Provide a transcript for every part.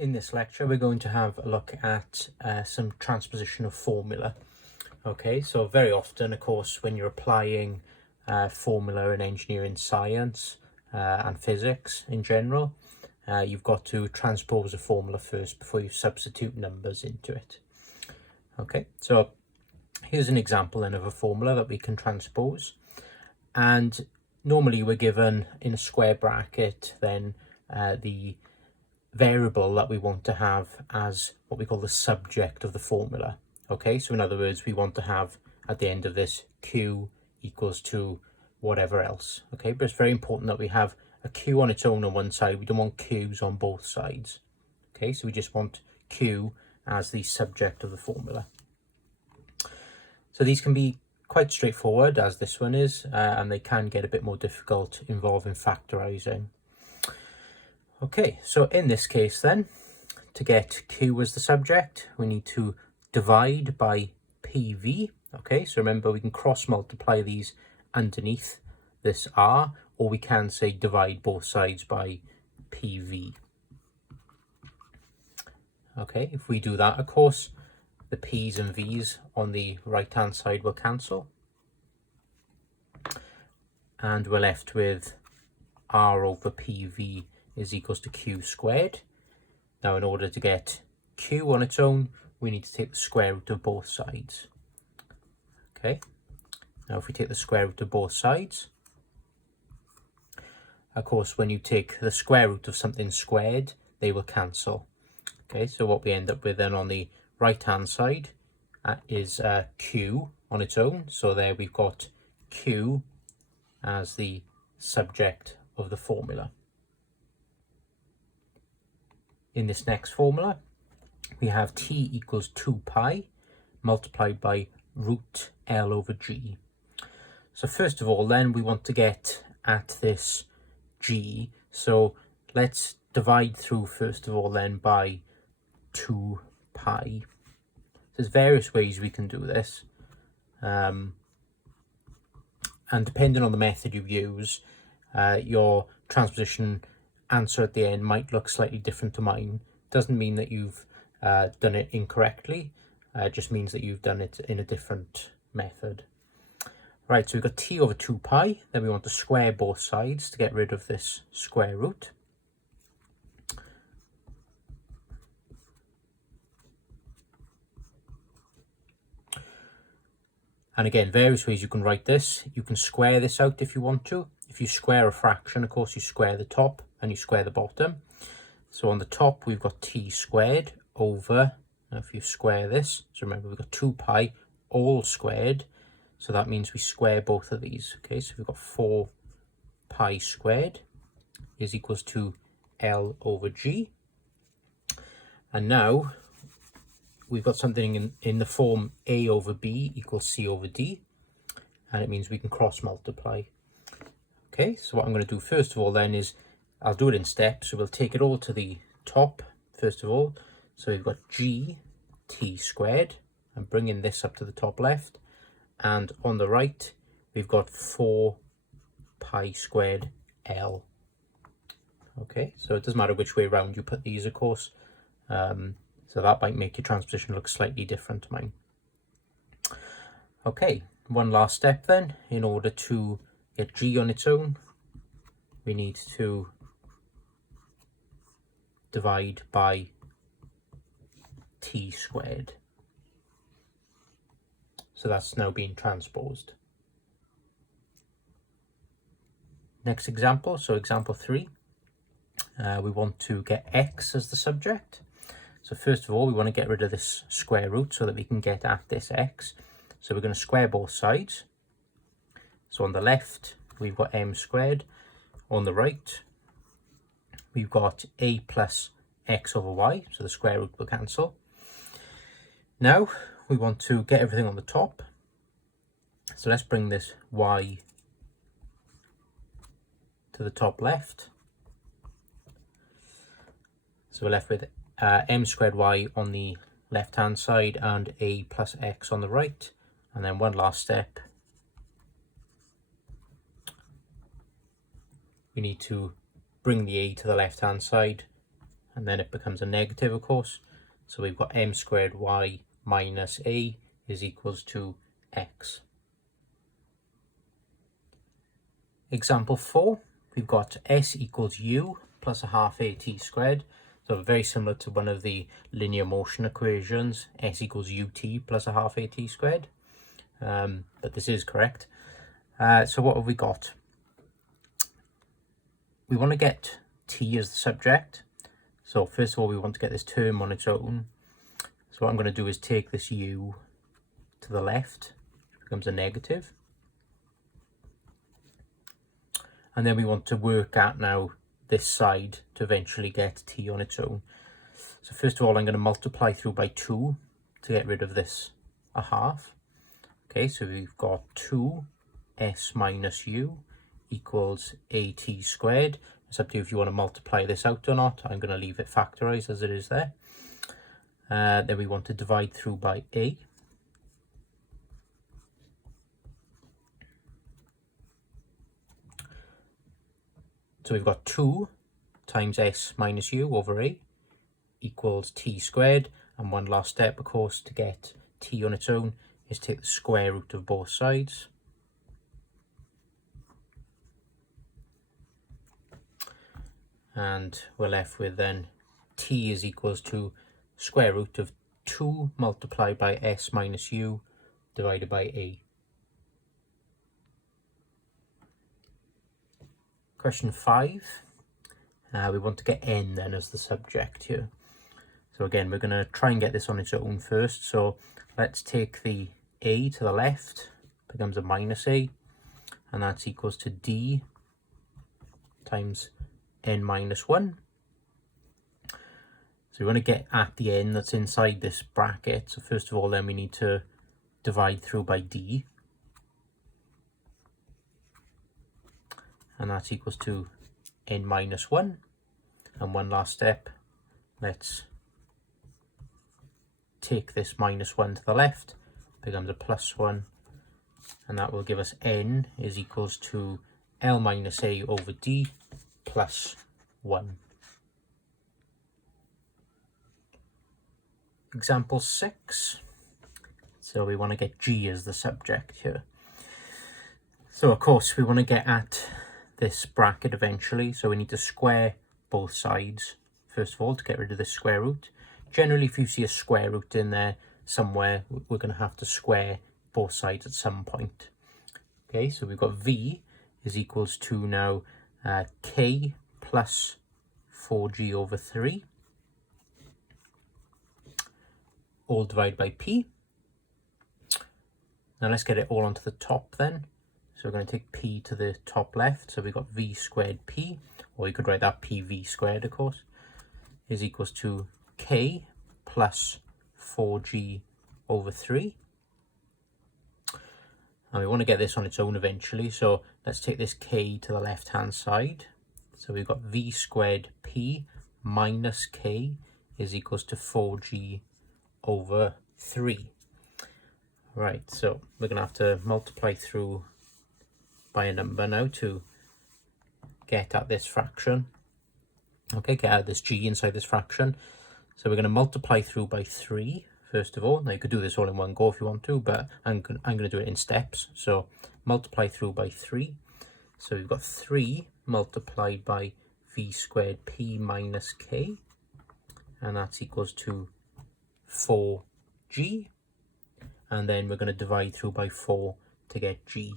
In this lecture, we're going to have a look at some transposition of formula. Okay, so very often, of course, when you're applying formula in engineering science and physics in general, you've got to transpose a formula first before you substitute numbers into it. Okay, so here's an example then of a formula that we can transpose. And normally we're given in a square bracket then the variable that we want to have as what we call the subject of the formula. Okay, so in other words, we want to have at the end of this q equals to whatever else. Okay, but it's very important that we have a q on its own on one side. We don't want q's on both sides. Okay, so we just want q as the subject of the formula. So these can be quite straightforward, as this one is, and they can get a bit more difficult involving factorizing. Okay, so in this case then, to get q as the subject, we need to divide by PV. Okay, so remember we can cross multiply these underneath this R, or we can say divide both sides by PV. Okay, if we do that, of course, the P's and V's on the right hand side will cancel. And we're left with R over PV is equals to q squared. Now in order to get q on its own, we need to take the square root of both sides. Okay, now if we take the square root of both sides, of course when you take the square root of something squared, they will cancel. Okay, so what we end up with then on the right hand side is q on its own. So there we've got q as the subject of the formula. In this next formula, we have t equals 2 pi multiplied by root L over g. So first of all, then we want to get at this g. So let's divide through first of all then by 2 pi. There's various ways we can do this. And depending on the method you use, your transposition answer at the end might look slightly different to mine. Doesn't mean that you've done it incorrectly, it just means that you've done it in a different method. Right, so we've got t over 2 pi, then we want to square both sides to get rid of this square root. And again, various ways you can write this. You can square this out if you want to. If you square a fraction, of course, you square the top and you square the bottom. So on the top, we've got t squared over, now if you square this, so remember we've got 2 pi all squared. So that means we square both of these. Okay, so we've got 4 pi squared is equals to L over g. And now we've got something in the form a over b equals c over d. And it means we can cross multiply. Okay, so what I'm going to do first of all then is, I'll do it in steps. So we'll take it all to the top first of all. So we've got g t squared. I'm bringing this up to the top left. And on the right, we've got 4 pi squared L. Okay, so it doesn't matter which way around you put these, of course. So that might make your transposition look slightly different to mine. Okay, one last step then. In order to get g on its own, we need to divide by t squared. So that's now being transposed. Next example, so example 3. We want to get x as the subject. So first of all, we want to get rid of this square root so that we can get at this x. So we're going to square both sides. So on the left, we've got m squared. On the right, we've got a plus x over y. So the square root will cancel. Now, we want to get everything on the top. So let's bring this y to the top left. So we're left with m squared y on the left hand side and a plus x on the right. And then one last step, we need to bring the a to the left hand side and then it becomes a negative, of course. So we've got m squared y minus a is equals to x. Example 4, we've got s equals u plus a half at squared. So very similar to one of the linear motion equations, s equals ut plus a half at squared. But this is correct. So what have we got? We want to get t as the subject. So first of all, we want to get this term on its own. So what I'm going to do is take this u to the left, which becomes a negative. And then we want to work out now this side to eventually get t on its own. So first of all, I'm going to multiply through by 2 to get rid of this a half. Okay, so we've got 2s minus u equals at squared. It's up to you if you want to multiply this out or not. I'm going to leave it factorized as it is there. Then we want to divide through by a. So we've got 2 times s minus u over a equals t squared. And one last step, of course, to get t on its own is take the square root of both sides. And we're left with then t is equals to square root of 2 multiplied by s minus u divided by a. Question 5, we want to get n then as the subject here. So again, we're going to try and get this on its own first. So let's take the a to the left, becomes a minus a, and that's equals to d times n minus 1. So we want to get at the n that's inside this bracket. So first of all, then we need to divide through by d. And that's equals to n minus 1. And one last step, let's take this minus 1 to the left, becomes a plus 1, and that will give us n is equals to L minus a over d plus 1. Example 6. So we want to get g as the subject here. So of course we want to get at this bracket eventually, so we need to square both sides first of all to get rid of the square root. Generally, if you see a square root in there somewhere, we're going to have to square both sides at some point. Okay, so we've got v is equals to now k plus 4g over 3 all divided by p. Now let's get it all onto the top then. So we're going to take p to the top left. So we've got v squared p, or you could write that pv squared, of course, is equals to k plus 4g over 3. And we want to get this on its own eventually. So let's take this k to the left-hand side. So we've got v squared p minus k is equals to 4g over 3. Right, so we're going to have to multiply through by a number now to get at this fraction. Okay, get out this g inside this fraction. So we're going to multiply through by 3 first of all. Now you could do this all in one go if you want to, but I'm going to do it in steps. So multiply through by 3. So we've got 3 multiplied by v squared p minus k, and that's equals to 4g. And then we're going to divide through by 4 to get g.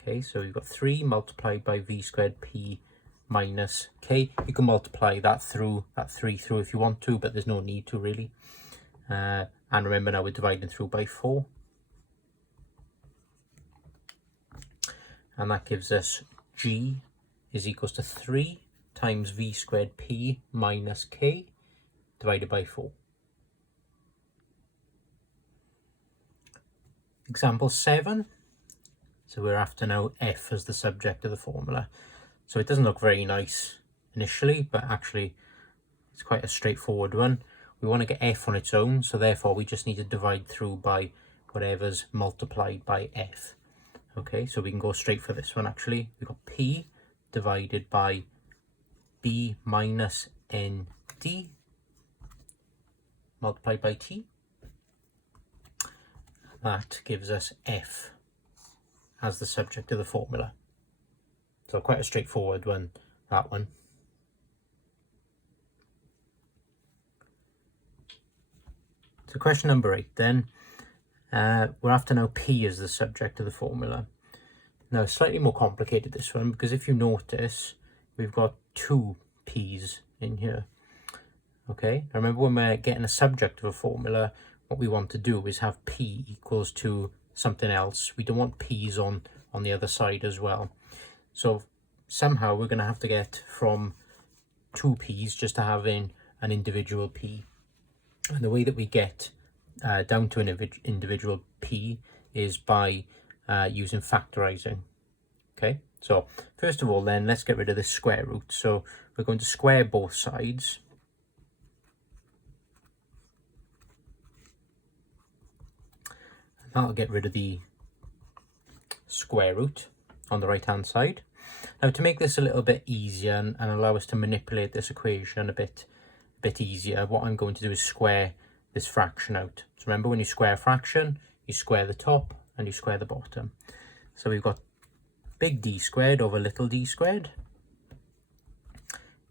Okay, so we've got 3 multiplied by v squared p minus k. You can multiply that 3 through if you want to, but there's no need to really. And remember now we're dividing through by 4. And that gives us g is equals to 3 times v squared p minus k divided by 4. Example 7. So we're after now f as the subject of the formula. So it doesn't look very nice initially, but actually it's quite a straightforward one. We want to get f on its own, so therefore we just need to divide through by whatever's multiplied by f. Okay, so we can go straight for this one actually. We've got p divided by b minus nd multiplied by t. That gives us f as the subject of the formula. So quite a straightforward one, that one. So question number 8 then, we're after now p as the subject of the formula. Now slightly more complicated this one, because if you notice we've got 2 p's in here. Okay, remember when we're getting a subject of a formula, what we want to do is have p equals to something else. We don't want p's on the other side as well. So somehow we're going to have to get from 2 p's just to having an individual p. And the way that we get down to an individual p is by using factorizing. Okay, so first of all then, let's get rid of this square root. So we're going to square both sides. That'll get rid of the square root on the right hand side. Now to make this a little bit easier and allow us to manipulate this equation a bit easier, what I'm going to do is square this fraction out. So remember, when you square a fraction, you square the top and you square the bottom. So we've got big D squared over little d squared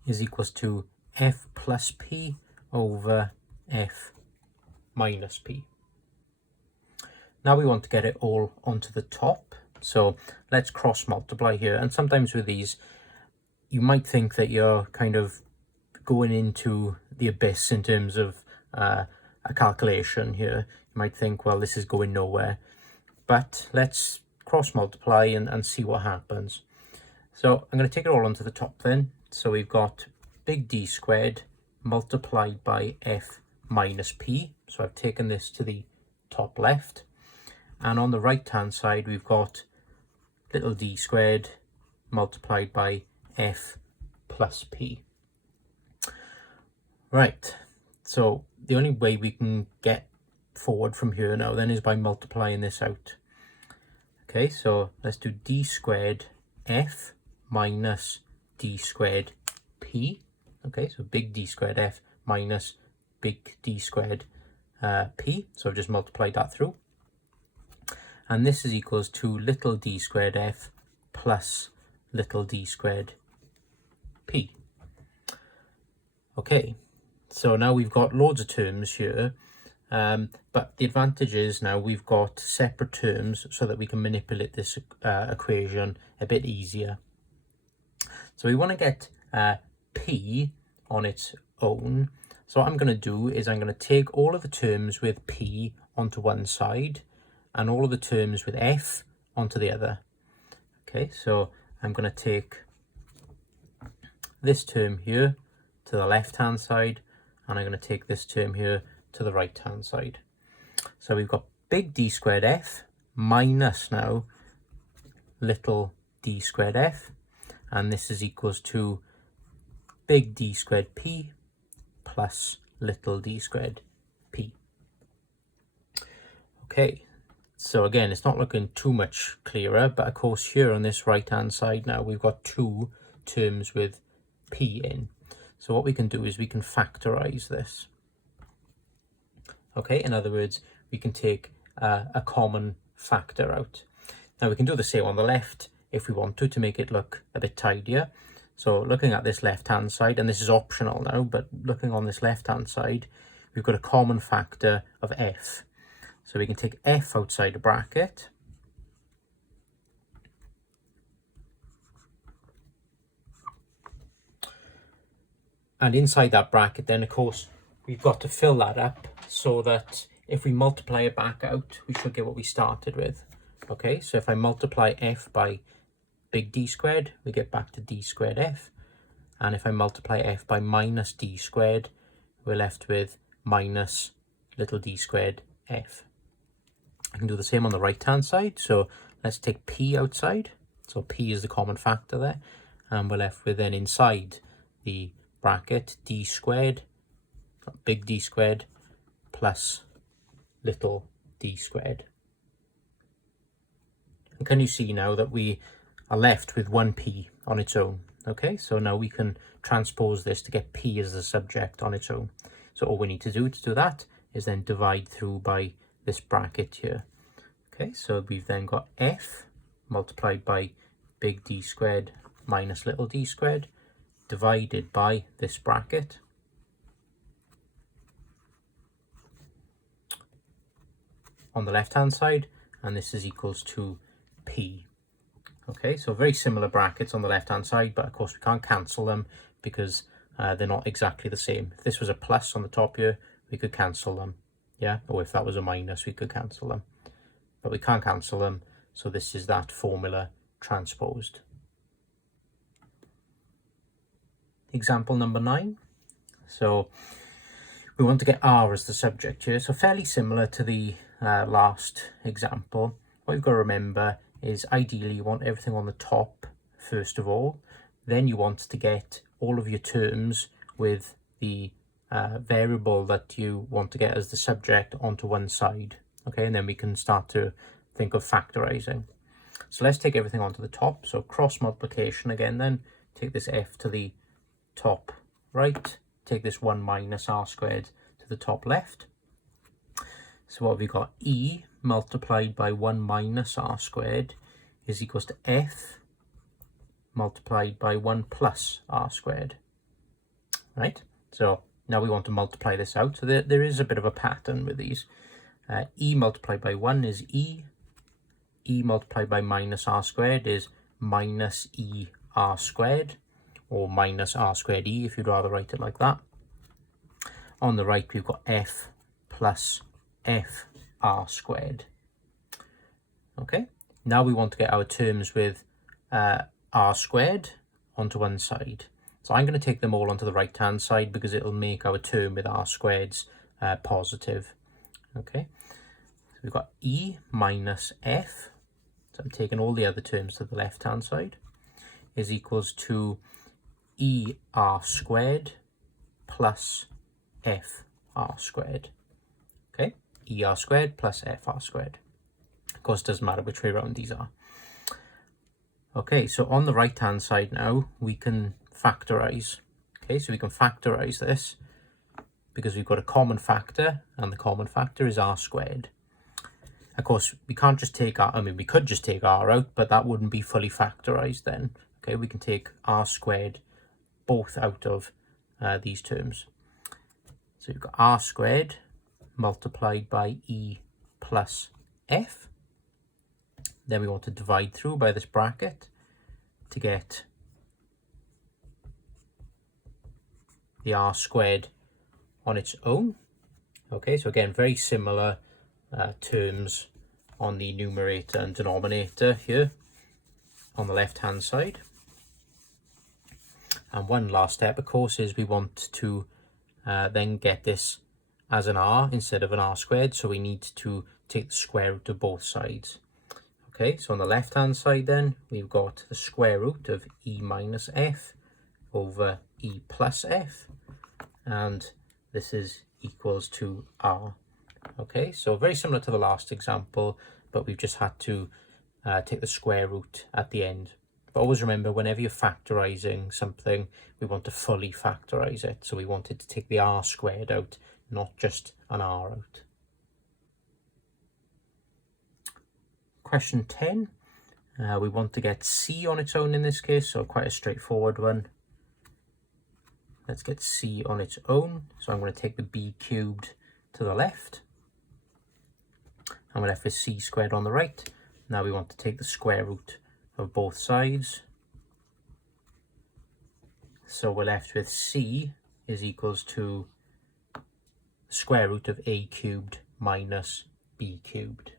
is equals to f plus p over f minus p. Now we want to get it all onto the top, so let's cross multiply here. And sometimes with these, you might think that you're kind of going into the abyss in terms of a calculation here. You might think, well, this is going nowhere. But let's cross multiply and see what happens. So I'm going to take it all onto the top then. So we've got big D squared multiplied by f minus p. So I've taken this to the top left. And on the right hand side, we've got little d squared multiplied by f plus p. Right, so the only way we can get forward from here now then is by multiplying this out. Okay, so let's do d squared f minus d squared p. Okay, so big D squared f minus big D squared p. So I've just multiplied that through. And this is equals to little d squared f plus little d squared p. Okay, so now we've got loads of terms here, but the advantage is now we've got separate terms so that we can manipulate this equation a bit easier. So we want to get p on its own. So what I'm going to do is I'm going to take all of the terms with p onto one side and all of the terms with f onto the other. Okay, so I'm going to take this term here to the left hand side, and I'm going to take this term here to the right hand side. So we've got big D squared f minus now little d squared f, and this is equals to big D squared p plus little d squared p. Okay, so again, it's not looking too much clearer, but of course here on this right hand side now we've got 2 terms with p in. So what we can do is we can factorize this. Okay, in other words, we can take a common factor out. Now we can do the same on the left if we want to make it look a bit tidier. So looking at this left hand side, and this is optional now, but looking on this left hand side, we've got a common factor of f. So we can take f outside the bracket. And inside that bracket then, of course, we've got to fill that up so that if we multiply it back out, we should get what we started with. Okay, so if I multiply f by big D squared, we get back to D squared f. And if I multiply f by minus D squared, we're left with minus little d squared f. I can do the same on the right hand side. So let's take p outside. So p is the common factor there. And we're left with then inside the bracket d squared, big D squared plus little d squared. And can you see now that we are left with 1p on its own? Okay, so now we can transpose this to get P as the subject on its own. So all we need to do that is then divide through by this bracket here. Okay, so we've then got F multiplied by big D squared minus little d squared divided by this bracket. On the left hand side, and this is equals to P. Okay, so very similar brackets on the left hand side, but of course we can't cancel them because they're not exactly the same. If this was a plus on the top here, we could cancel them, yeah, or if that was a minus, we could cancel them, but we can't cancel them, so this is that formula transposed. Example number 9. So we want to get R as the subject here, so fairly similar to the last example. What you've got to remember is ideally you want everything on the top first of all, then you want to get all of your terms with the variable that you want to get as the subject onto one side. Okay, and then we can start to think of factorizing. So let's take everything onto the top. So cross multiplication again, then take this f to the top right, take this 1 minus r squared to the top left. So what have we got? E multiplied by 1 minus r squared is equals to f multiplied by 1 plus r squared. Right? So now we want to multiply this out. So there is a bit of a pattern with these. E multiplied by 1 is E. E multiplied by minus r squared is minus e r squared, or minus r squared e if you'd rather write it like that. On the right we've got f plus f r squared. Okay, now we want to get our terms with r squared onto one side. So I'm going to take them all onto the right hand side because it'll make our term with r squareds positive. Okay, so we've got e minus f, so I'm taking all the other terms to the left hand side, is equals to e r squared plus f r squared. Okay, e r squared plus f r squared. Of course, it doesn't matter which way around these are. Okay, so on the right hand side now we can factorize. Okay, so we can factorize this because we've got a common factor, and the common factor is r squared. Of course, we can't just take r, we could just take r out, but that wouldn't be fully factorized then. Okay, we can take r squared both out of these terms. So you've got r squared multiplied by e plus f. Then we want to divide through by this bracket to get the r squared on its own. Okay, so again, very similar terms on the numerator and denominator here on the left hand side. And one last step, of course, is we want to then get this as an r instead of an r squared, so we need to take the square root of both sides. Okay, so on the left hand side then we've got the square root of e minus f over e plus f, and this is equals to r. Okay, so very similar to the last example, but we've just had to take the square root at the end. But always remember, whenever you're factorizing something, we want to fully factorize it. So we wanted to take the r squared out, not just an r out. Question 10, we want to get c on its own in this case, so quite a straightforward one. Let's get c on its own. So I'm going to take the b cubed to the left, and we're left with c squared on the right. Now we want to take the square root of both sides. So we're left with c is equals to the square root of a cubed minus b cubed.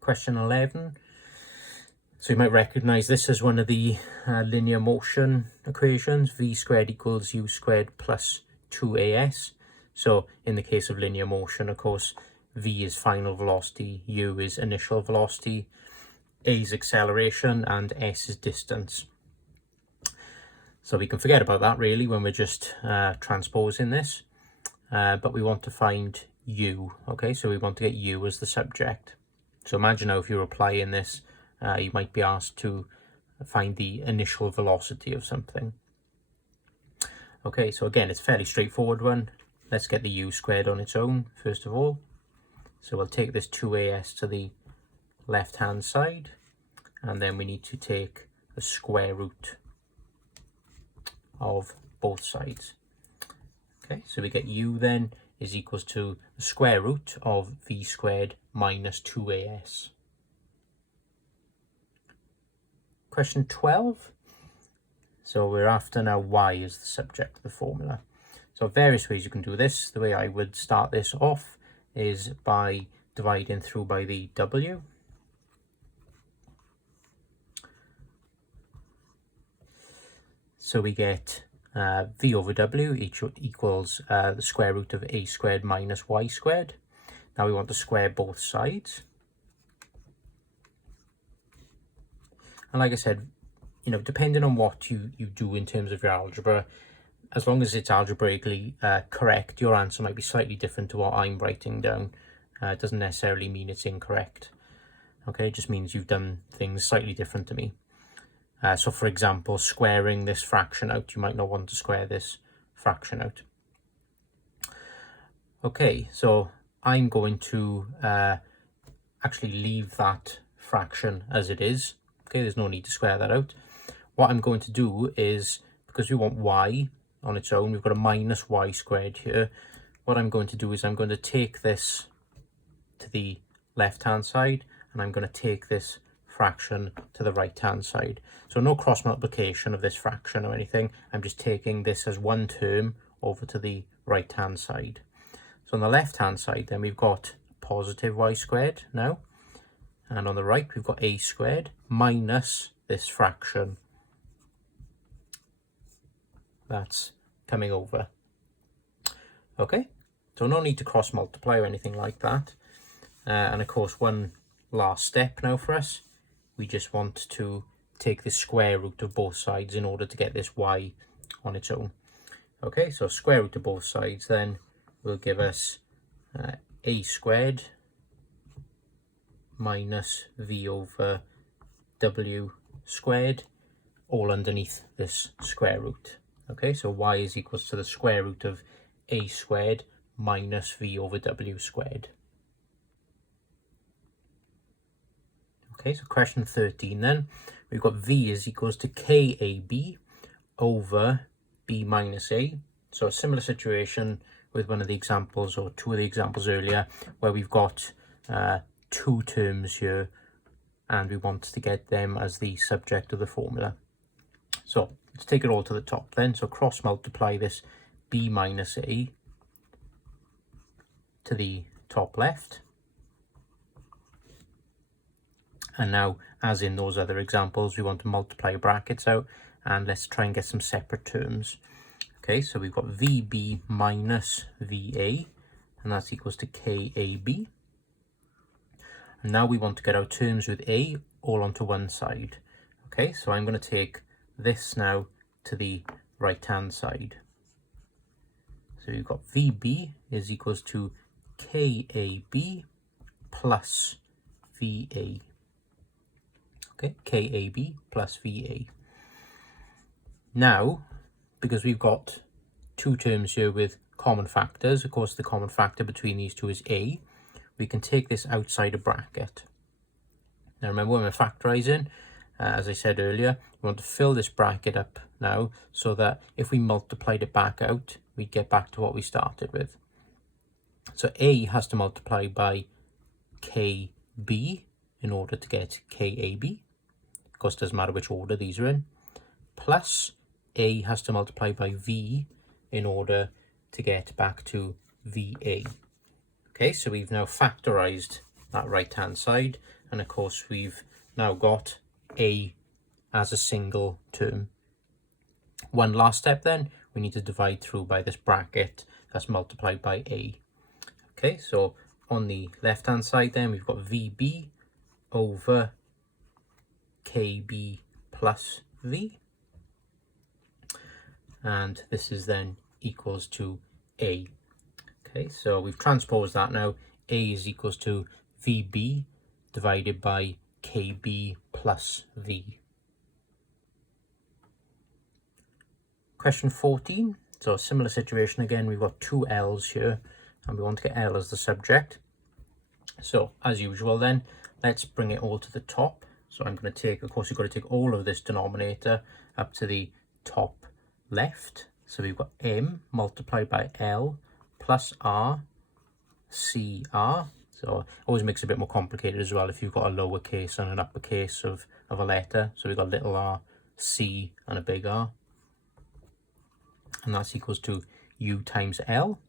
Question 11. So you might recognize this as one of the linear motion equations. V squared equals u squared plus 2as. So in the case of linear motion, of course, v is final velocity, u is initial velocity, a is acceleration, and s is distance. So we can forget about that really when we're just transposing this, but we want to find u. Okay, so we want to get u as the subject. So imagine now if you're applying this you might be asked to find the initial velocity of something. Okay, so again, it's a fairly straightforward one. Let's get the u squared on its own, first of all. So we'll take this 2as to the left-hand side, and then we need to take the square root of both sides. Okay, so we get u then is equals to the square root of v squared minus 2as. Question 12. So we're after now y is the subject of the formula. So various ways you can do this. The way I would start this off is by dividing through by the w. So we get v over w equals the square root of a squared minus y squared. Now we want to square both sides. And like I said, you know, depending on what you do in terms of your algebra, as long as it's algebraically correct, your answer might be slightly different to what I'm writing down. It doesn't necessarily mean it's incorrect. Okay, it just means you've done things slightly different to me. So for example, squaring this fraction out, you might not want to square this fraction out. Okay, so I'm going to actually leave that fraction as it is. Okay, there's no need to square that out. What I'm going to do is, because we want y on its own, we've got a minus y squared here. What I'm going to do is I'm going to take this to the left-hand side, and I'm going to take this fraction to the right-hand side. So no cross multiplication of this fraction or anything. I'm just taking this as one term over to the right-hand side. So on the left-hand side, then we've got positive y squared now. And on the right, we've got a squared minus this fraction that's coming over. Okay, so no need to cross multiply or anything like that. And of course, one last step now for us. We just want to take the square root of both sides in order to get this y on its own. Okay, so square root of both sides then will give us a squared minus v over w squared, all underneath this square root. Okay, so y is equals to the square root of a squared minus v over w squared. Okay, so question 13 then. We've got v is equals to kab over b minus a. So a similar situation with one of the examples, or two of the examples earlier, where we've got two terms here and we want to get them as the subject of the formula. So let's take it all to the top then. So cross multiply this b minus a to the top left. And now, as in those other examples, we want to multiply brackets out, and let's try and get some separate terms. Okay, so we've got VB minus VA, and that's equals to KAB. And now we want to get our terms with A all onto one side. Okay, so I'm going to take this now to the right-hand side. So we've got VB is equals to KAB plus VA. Okay, KAB plus VA. Now, because we've got two terms here with common factors, of course the common factor between these two is A, we can take this outside a bracket. Now remember, when we're factorizing, as I said earlier, we want to fill this bracket up now so that if we multiplied it back out, we'd get back to what we started with. So A has to multiply by KB in order to get KAB. Of course, it doesn't matter which order these are in. Plus A has to multiply by V in order to get back to VA. Okay, so we've now factorized that right-hand side, and of course we've now got A as a single term. One last step then, we need to divide through by this bracket that's multiplied by A. Okay, so on the left-hand side then, we've got VB over KB plus V. And this is then equals to A. Okay, so we've transposed that now. A is equals to VB divided by KB plus V. Question 14. So a similar situation again, we've got two L's here and we want to get L as the subject. So as usual then, let's bring it all to the top. So I'm going to take, of course, you've got to take all of this denominator up to the top left. So we've got M multiplied by L plus R CR. So it always makes it a bit more complicated as well if you've got a lowercase and an uppercase of a letter. So we've got little r, C and a big R. And that's equals to U times L.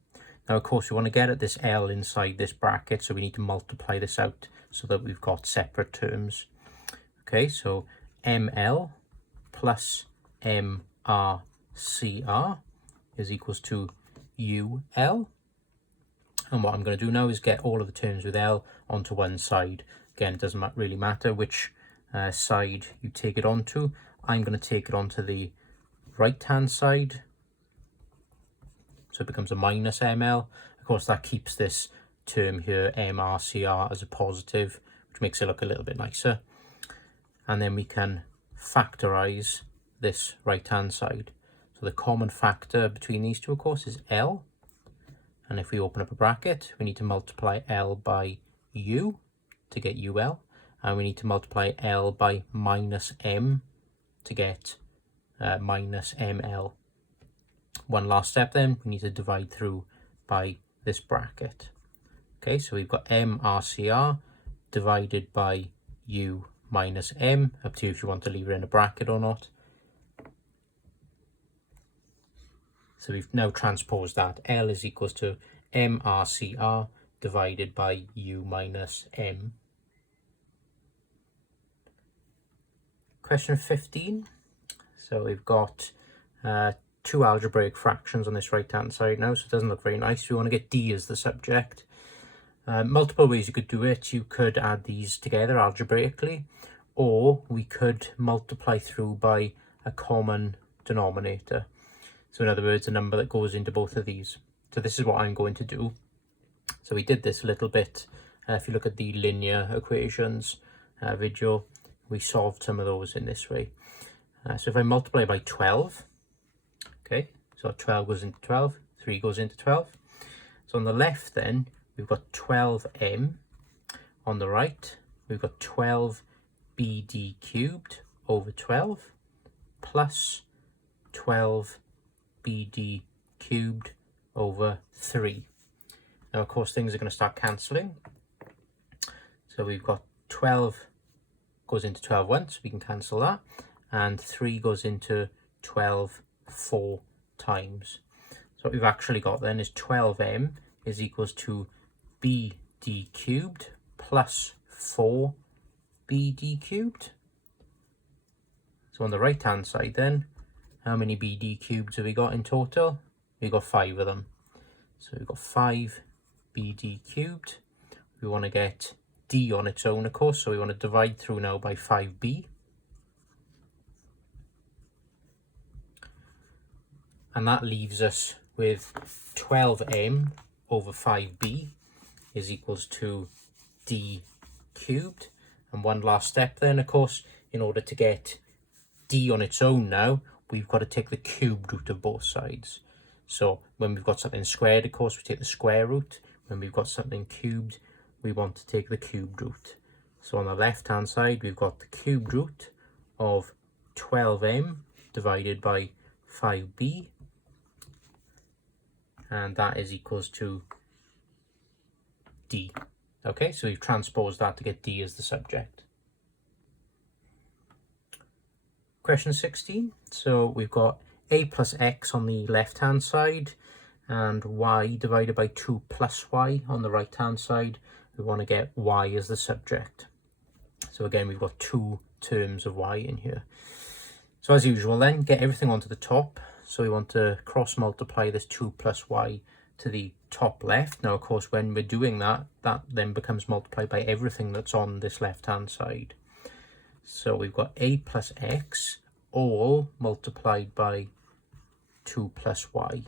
Now, of course, we want to get at this L inside this bracket, so we need to multiply this out so that we've got separate terms. Okay, so ML plus MRCR is equals to UL. And what I'm going to do now is get all of the terms with L onto one side. Again, it doesn't really matter which side you take it onto. I'm going to take it onto the right-hand side. So it becomes a minus ML. Of course, that keeps this term here, MRCR, as a positive, which makes it look a little bit nicer. And then we can factorize this right-hand side. So the common factor between these two, of course, is L. And if we open up a bracket, we need to multiply L by U to get UL. And we need to multiply L by minus M to get minus ML. One last step then, we need to divide through by this bracket. Okay, so we've got MRCR divided by U minus M, up to you if you want to leave it in a bracket or not. So we've now transposed that. L is equals to MRCR divided by U minus M. Question 15. So we've got two algebraic fractions on this right hand side now, so it doesn't look very nice. We want to get D as the subject. Multiple ways you could do it. You could add these together algebraically, or we could multiply through by a common denominator. So in other words, a number that goes into both of these. So this is what I'm going to do. So we did this a little bit. If you look at the linear equations video, we solved some of those in this way. So if I multiply by 12, okay, so 12 goes into 12, 3 goes into 12. So on the left then, we've got 12m. On the right, we've got 12bd cubed over 12 plus 12bd cubed over 3. Now, of course, things are going to start cancelling. So we've got 12 goes into 12 once, so we can cancel that. And 3 goes into 12 4 times. So what we've actually got then is 12m is equals to bd cubed plus 4bd cubed. So on the right hand side then, how many bd cubes have we got in total? We've got 5 of them. So we've got 5 bd cubed. We want to get d on its own, of course, so we want to divide through now by 5b. And that leaves us with 12m over 5b is equals to d cubed. And one last step then, of course, in order to get d on its own now, we've got to take the cube root of both sides. So when we've got something squared, of course, we take the square root. When we've got something cubed, we want to take the cube root. So on the left hand side, we've got the cube root of 12m divided by 5b. And that is equals to d. Okay, so we've transposed that to get d as the subject. Question 16. So we've got a plus x on the left hand side and y divided by 2 plus y on the right hand side. We want to get y as the subject. So again, we've got two terms of y in here. So as usual then, get everything onto the top. So we want to cross multiply this 2 plus y to the top left. Now, of course, when we're doing that, that then becomes multiplied by everything that's on this left-hand side. So we've got a plus x all multiplied by 2 plus y.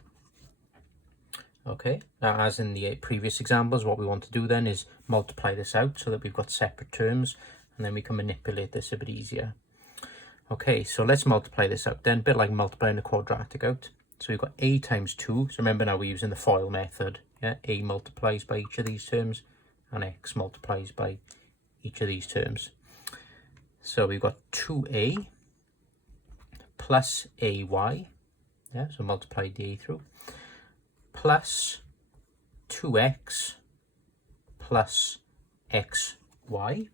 Okay, now as in the previous examples, what we want to do then is multiply this out so that we've got separate terms. and then we can manipulate this a bit easier. Okay, so let's multiply this out then, a bit like multiplying the quadratic out. So we've got a times 2. So remember now we're using the FOIL method. Yeah, a multiplies by each of these terms, and x multiplies by each of these terms. So we've got 2a plus ay, yeah, so multiply the a through, plus 2x plus xy,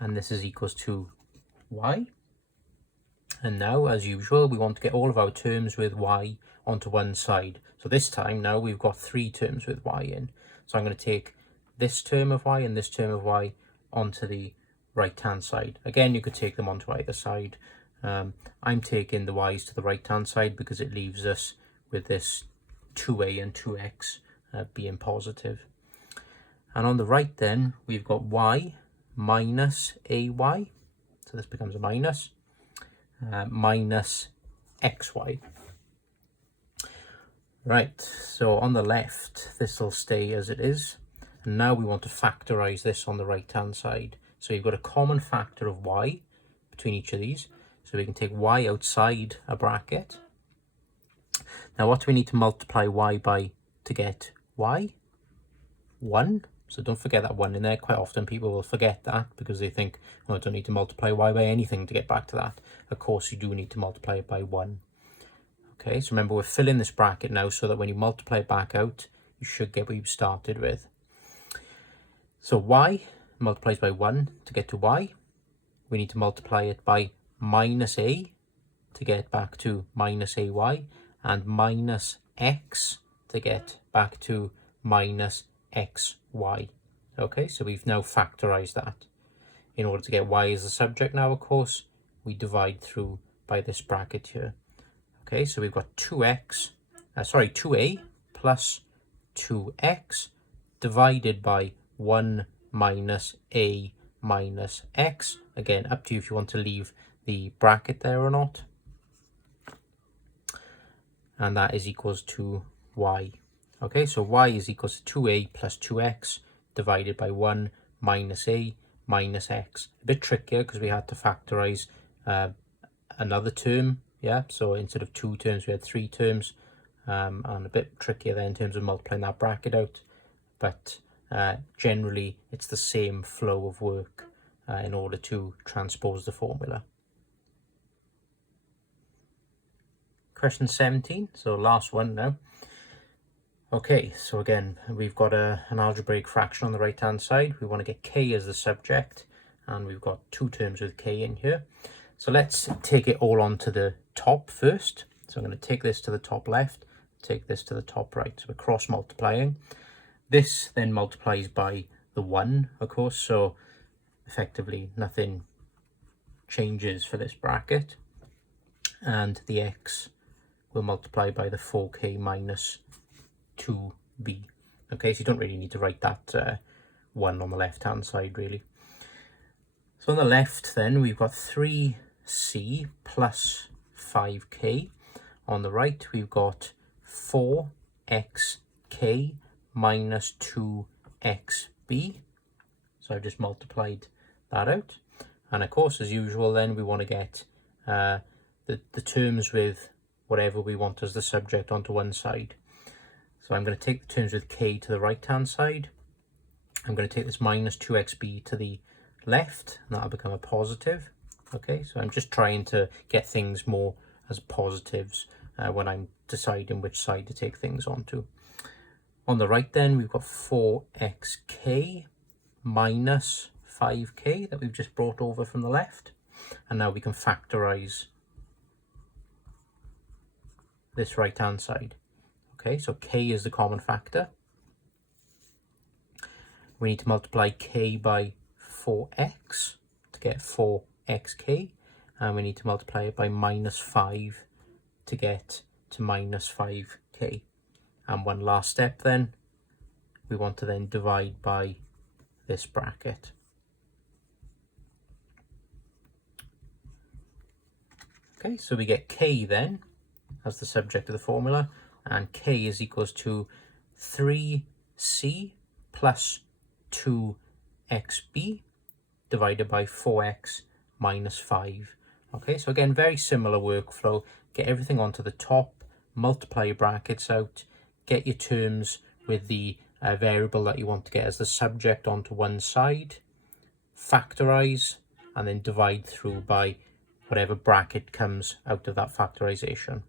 and this is equals to y. And now, as usual, we want to get all of our terms with y onto one side. So this time now we've got 3 terms with y in. So I'm going to take this term of y and this term of y onto the right hand side. Again, you could take them onto either side. I'm taking the y's to the right hand side because it leaves us with this 2a and 2x being positive. And on the right then, we've got y minus ay, so this becomes a minus, minus xy. Right, so on the left, this will stay as it is. And now we want to factorize this on the right hand side. So you've got a common factor of y between each of these. So we can take y outside a bracket. Now what do we need to multiply y by to get y? 1. So don't forget that 1 in there. Quite often people will forget that because they think, oh, I don't need to multiply y by anything to get back to that. Of course you do need to multiply it by 1. Okay, so remember we're filling this bracket now so that when you multiply it back out, you should get what you started with. So y multiplies by 1 to get to y. We need to multiply it by minus a to get back to minus ay, and minus x to get back to minus xy. Okay, so we've now factorized that. In order to get y as the subject now, of course, we divide through by this bracket here. Okay, so we've got 2a plus 2x divided by 1 minus a minus x. Again, up to you if you want to leave the bracket there or not. And that is equals to y. Okay, so y is equals to 2a plus 2x divided by 1 minus a minus x. A bit trickier because we had to factorize another term. Yeah, so instead of 2 terms, we had 3 terms. And a bit trickier there in terms of multiplying that bracket out. But generally, it's the same flow of work in order to transpose the formula. Question 17, so last one now. Okay, so again, we've got an algebraic fraction on the right hand side. We want to get k as the subject, and we've got 2 terms with k in here. So let's take it all onto the top first. So I'm going to take this to the top left, take this to the top right. So we're cross multiplying. This then multiplies by the 1, of course, so effectively nothing changes for this bracket. And the x will multiply by the 4k minus 2b. Okay, so you don't really need to write that 1 on the left hand side really. So on the left then we've got 3c plus 5k. On the right we've got 4xk minus 2xb. So I've just multiplied that out. And of course, as usual then, we want to get the terms with whatever we want as the subject onto one side. So I'm going to take the terms with k to the right hand side. I'm going to take this minus 2xb to the left, and that'll become a positive. Okay, so I'm just trying to get things more as positives when I'm deciding which side to take things onto. On the right then, we've got 4xk minus 5k that we've just brought over from the left. And now we can factorize this right hand side. Okay, so k is the common factor. We need to multiply k by 4x to get 4xk. And we need to multiply it by minus 5 to get to minus 5k. And one last step then, we want to then divide by this bracket. Okay, so we get k then as the subject of the formula, and k is equals to 3c plus 2xb divided by 4x minus 5. Okay, so again, very similar workflow. Get everything onto the top, multiply your brackets out, get your terms with the variable that you want to get as the subject onto one side, factorize, and then divide through by whatever bracket comes out of that factorization.